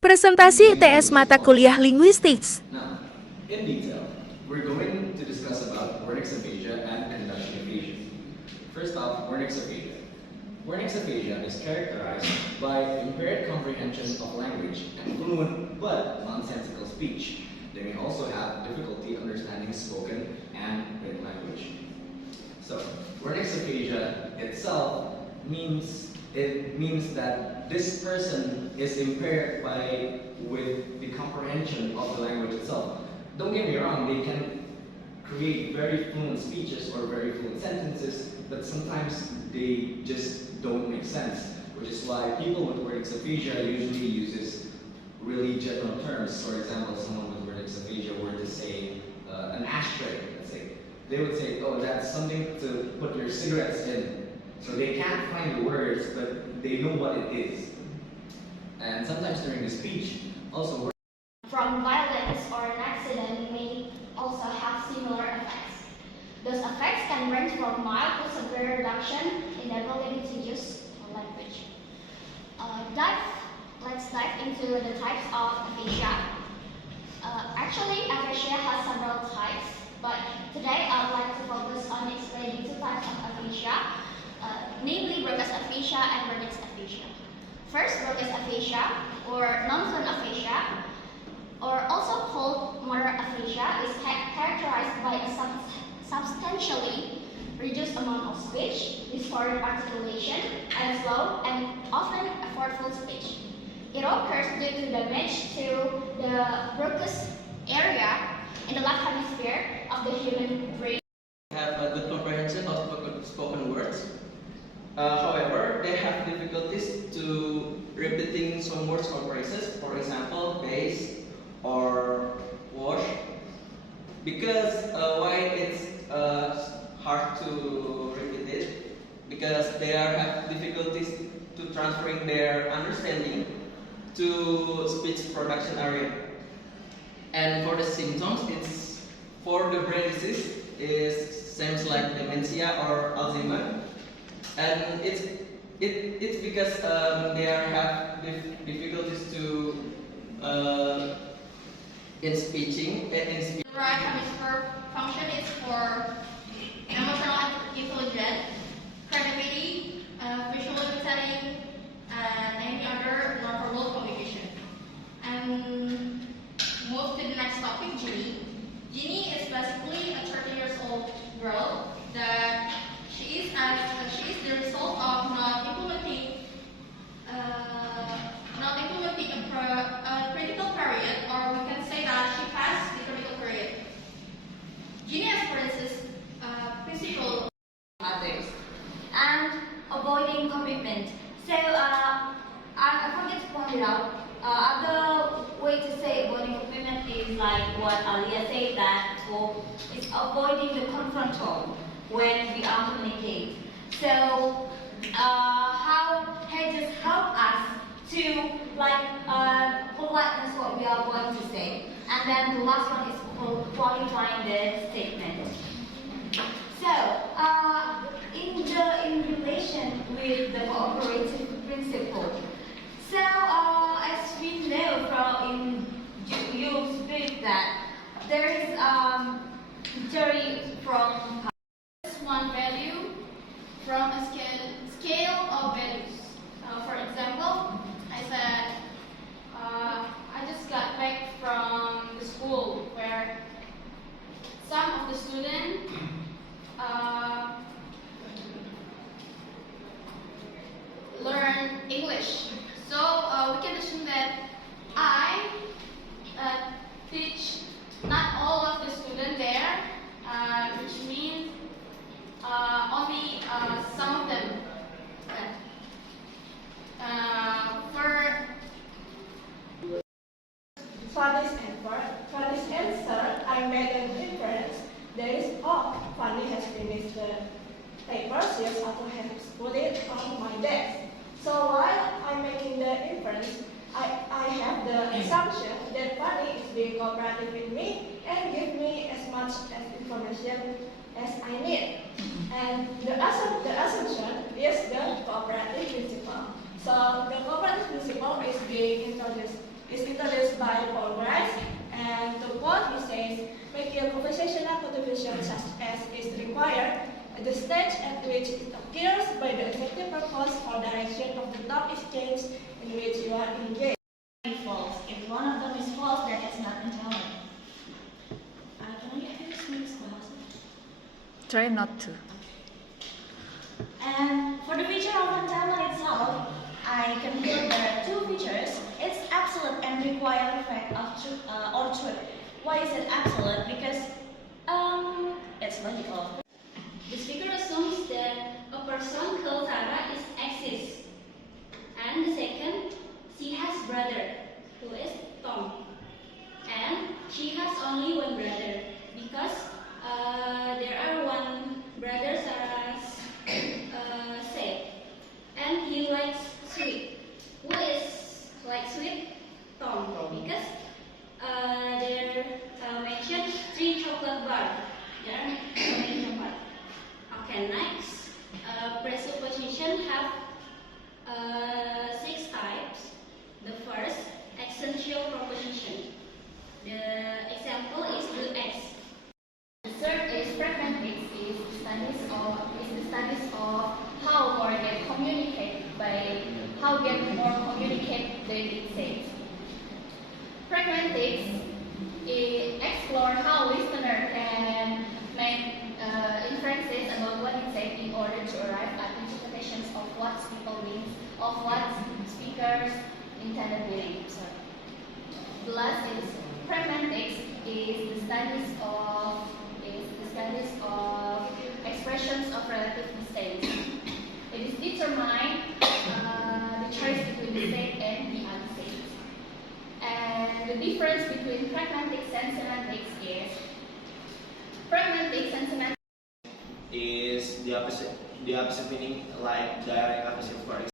Presentasi ITS mata kuliah Linguistics. Now, in detail, we're going to discuss about wordix aphasia and conduction aphasia. First off, wordix aphasia. Wordix aphasia is characterized by impaired comprehension of language and fluent but nonsensical speech. They may also have difficulty understanding spoken and written language. So, wordix aphasia itself means that this person is impaired with the comprehension of the language itself. Don't get me wrong, they can create very fluent speeches or very fluent sentences, but sometimes they just don't make sense, which is why people with wordix aphasia usually uses really general terms. For example, someone with wordix aphasia were to say an ashtray, let's say, they would say, oh, that's something to put your cigarettes in. So they can't find the words, but they know what it is. And sometimes during the speech, also from violence or an accident may also have similar effects. Those effects can range from mild to severe reduction in the ability to use language. Let's dive into the types of aphasia. Actually, aphasia has several types, but today I would like to focus on explaining two types of aphasia, namely broadcast aphasia and wordix aphasia. First, broadcast aphasia, or non-fluent aphasia, or also called moderate aphasia, is characterized by a substantially reduced amount of speech, distorted articulation, and slow and often effortful speech. It occurs due to damage to the broadcast area in the left hemisphere of the human brain. Have a good comprehension of spoken words. However, they have difficulties to repeating some words or phrases, for example, base or wash. Because why it's hard to repeat it? Because they have difficulties to transferring their understanding to speech production area. And for the symptoms, it's for the brain disease is same like dementia or Alzheimer, and it's because they have difficulties to in speaking and in speech. The right hemisphere function is for emotional intelligence, creativity, visual understanding, and any other nonverbal communication. And move to the next topic, Ginny. Ginny is basically a 30 years old girl that she is the result of not implementing a critical period, or we can say that she passed the critical period. Ginny experiences physical others and avoiding commitment. So I forget to point it out. Other way to say avoiding commitment is like what Alia said, that it's avoiding the confrontal when we are communicating. So how hedges help us to politeness what we are going to say, and then the last one is called qualifying the statement. So in relation with the cooperative principle. So as we know from you speak that there is theory from one value from a scale of values. For example, I said I just got back from the school where some of the students learn English. So we can assume that I teach not all of the students there, which means only some of them. For this answer, I made an inference. There is Fanny has finished the paper. She has also has put it on my desk. So while I'm making the inference, I have the assumption that Fanny is being cooperative with me and give me as much information as I need. And the assumption is the cooperative principle. So the cooperative principle is being introduced by Paul Grice. And the quote he says, make your conversational contribution such as is required at the stage at which it occurs by the effective purpose or direction of the talk exchange in which you are engaged. False. If one of them is false, then it's not intelligent. Can I get this mixed glasses? Try not to. And for the feature of entanglement itself, I conclude there are two features. It's absolute and required fact of truth or truth. Why is it absolute? Because it's logical. The speaker assumes that a person called Sarah is exists. And the second, she has brother, who is Tom. And she has only one brother, because there are one brother Sarah said. And he likes sweet. Who is like sweet? Tom. Because there mentioned 3 chocolate bars. There are many chocolate. Okay, next. Presupposition have 6 types. The first, essential proposition. The example is the X. The third is pragmatics, is the studies of how more get communicate by how get more communicate than it says. Pragmatics explore how listener can make inferences about what it said in order to arrive at interpretations of what people mean, of what speakers intended meaning. The last is pragmatics is the studies of expressions of relative distance. It is determine the choice between the said and the unsaid. And the difference between pragmatics and semantics is pragmatics and semantics is the opposite meaning, like direct opposite. For